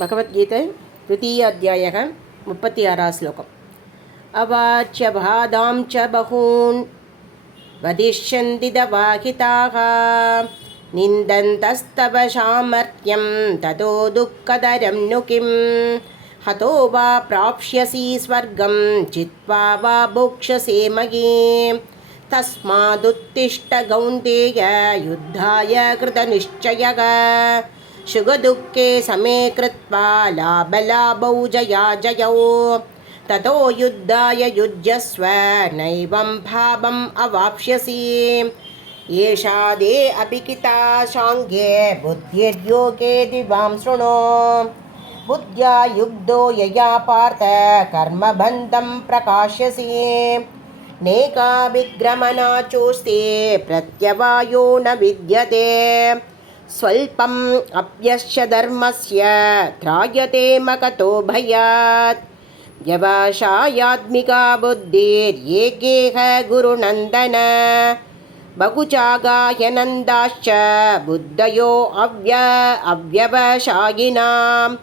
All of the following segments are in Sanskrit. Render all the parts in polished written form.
भगवद्गीता तृतीयाध्यायः 36 श्लोकम् अवाच्य बाधां च बहून् वदिष्यन्ति दवाहिताः निन्दन्तस्तव सामर्थ्यं ततो दुःखदरं नु किं हतो वा प्राप्स्यसि स्वर्गं चित्वा वा भोक्ष्यसे महीम् तस्मादुत्तिष्ठ कौन्तेय युद्धाय कृतनिश्चयः सुखदुःखे समे कृत्वा लाभलाभौ जयाजयौ ततो युद्धाय युज्यस्व नैवं भावम् अवाप्स्यसि एषा दे अपिकिता साङ्ख्ये बुद्धिर्योगे दिवां शृणु बुद्ध्या युक्तो यया पार्थ कर्मबन्धं प्रकाश्यसि नेका विग्रमणाचोस्ते प्रत्यवायो न विद्यते स्वल्पम् अप्यस्य धर्मस्य त्रायते मकतो भयात् व्यवसायात्मिका बुद्धिर्येकेह गुरुनन्दन बहुचागाह्यनन्दाश्च बुद्धयो अव्यवसायिनां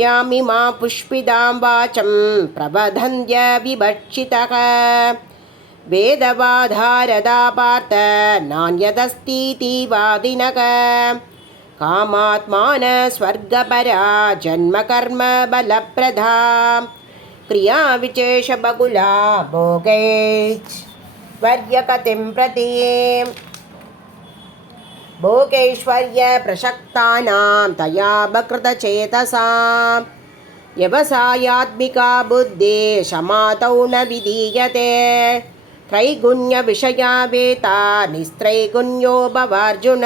यामिमा पुष्पितां वाचं प्रवदन्त्य विभक्षितः वेदवाधारदा पार्थ नान्यदस्तीति वादिनः कामात्मान स्वर्गपरा जन्मकर्म बलप्रदा क्रियाविशेषबहुला भोगैश्वर्यगतिं प्रति भोगैश्वर्यप्रसक्तानां तया बकृतचेतसां व्यवसायात्मिका बुद्धिः समातौ न विधीयते त्रैगुण्यविषया वेता निस्त्रैगुण्यो भवार्जुन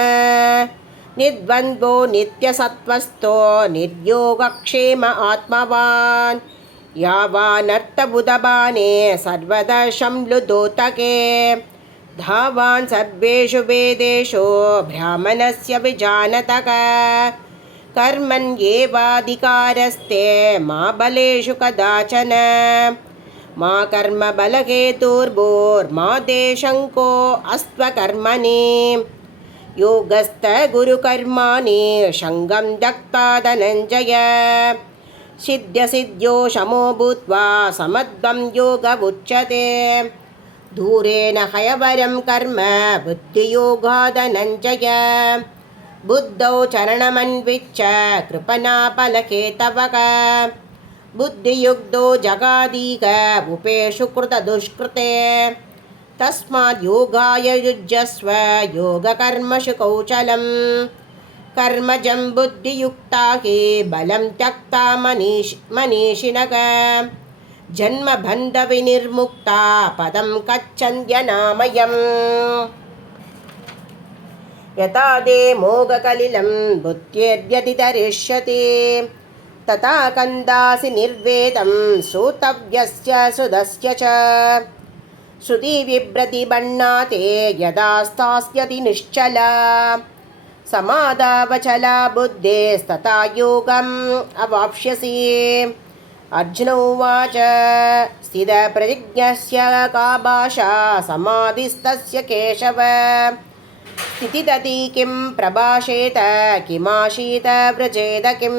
निर्द्वन्द्वो नित्यसत्त्वस्थो निर्योगक्षेम आत्मवान् यावानर्थबुधबाणे सर्वदा संलुदोतके धावान् सर्वेषु वेदेषु ब्राह्मणस्य विजानतः कर्मण्येवाधिकारस्ते मा बलेषु कदाचन मा कर्मबलहेतुर्भूर्मा देशङ्को अस्त्वकर्मणि योगस्थ गुरुकर्माणि सङ्गं त्यक्त्वा धनञ्जय सिद्ध्यसिद्ध्यो शमो भूत्वा समत्वं योग उच्यते दूरेण हयवरं कर्म बुद्धियोगा धनञ्जय बुद्धौ चरणमन्विच्य कृपणाफलहेतवः बुद्धियुक्तो जगादीग उपेषु कृतदुष्कृते तस्माद् योगाय युज्यस्व योगकर्मसु कौशलं कर्मजं बुद्धियुक्ता हि बलं त्यक्ता मनीषिणः जन्मबन्धविनिर्मुक्ता पदं गच्छन्त्यनामयम् यथा ते मोघकलिलं बुद्धिर्व्यतितरिष्यति तथा कन्दासि निर्वेदं श्रोतव्यस्य सुदस्य च श्रुतिविभ्रतिबण्णाते यदा स्थास्यति निश्चला समाधावचला बुद्धेस्तथा योगम् अवाप्स्यसि अर्जुन उवाच स्थितप्रतिज्ञस्य का भाषा समाधिस्तस्य केशव स्थितितति किं प्रभाषेत किमाशीत व्रजेत किम्